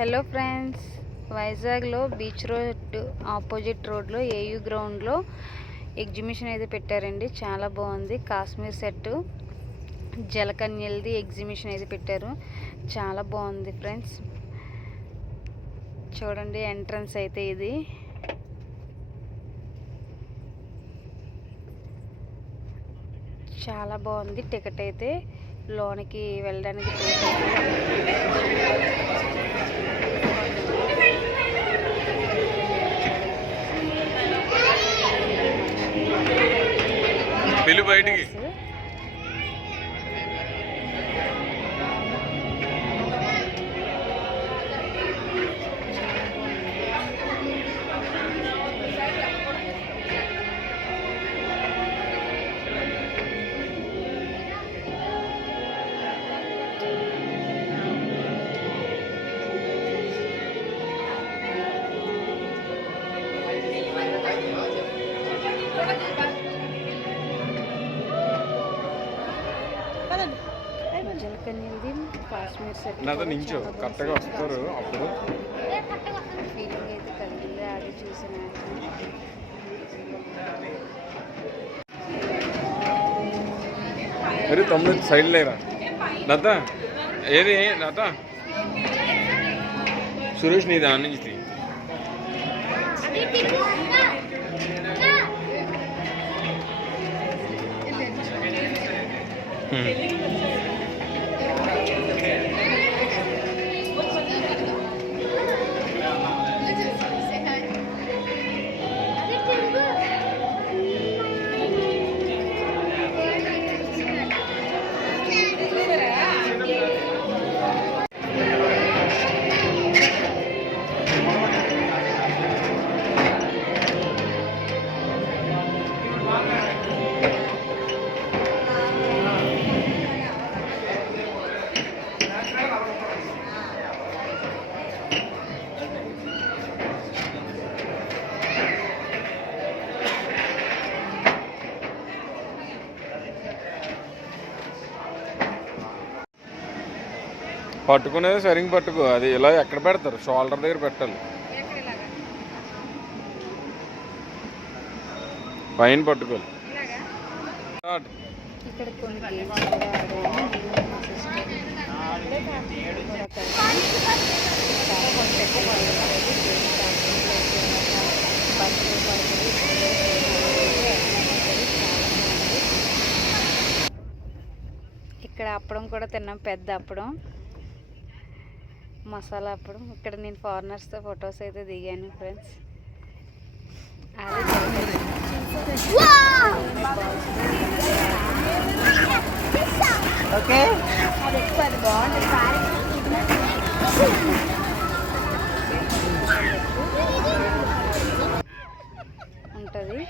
Hello friends, వైజాగ్లో beach road opposite రోడ్లో AU గ్రౌండ్లో ఎగ్జిబిషన్ అయితే పెట్టారండి. చాలా బాగుంది. కాశ్మీర్ సెట్ జలకన్యలది ఎగ్జిబిషన్ అయితే పెట్టారు. చాలా బాగుంది ఫ్రెండ్స్. చూడండి, ఎంట్రన్స్ అయితే ఇది. చాలా బాగుంది. టికెట్ అయితే లోనికి వెళ్ళడానికి బయటికి జలకన్యలది కాశ్మీర్ సెట్ నించో కరెక్ట్గా వస్తారు. అప్పుడు ఫీలింగ్ అయితే కలిగింది. అది చూసిన అరే తొమ్మిది సైడ్ లేరా లత, ఏది లత? సురేష్ నీ దాని నుంచి పట్టుకునేది సరిగ్గా పట్టుకో. అది ఇలా ఎక్కడ పెడతారు? షోల్డర్ దగ్గర పెట్టాలి. పైన పట్టుకోవాలి. ఇక్కడ కొన్ని గేమ్స్ కూడా ఇక్కడ అప్పడం కూడా తిన్నాం. పెద్ద అప్పడం, మసాలా అప్పడం. ఇక్కడ నేను ఫారినర్స్తో ఫొటోస్ అయితే దిగాను ఫ్రెండ్స్. ఓకే, అది బాగుంటుంది. ఉంటుంది.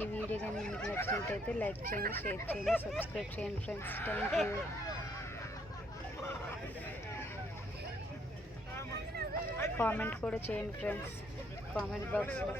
ఈ వీడియో కానీ మీకు నచ్చినట్టయితే లైక్ చేయండి, షేర్ చేయండి, సబ్స్క్రైబ్ చేయండి ఫ్రెండ్స్. Thank you. కామెంట్ కూడా చేయండి ఫ్రెండ్స్, కామెంట్ బాక్స్లో.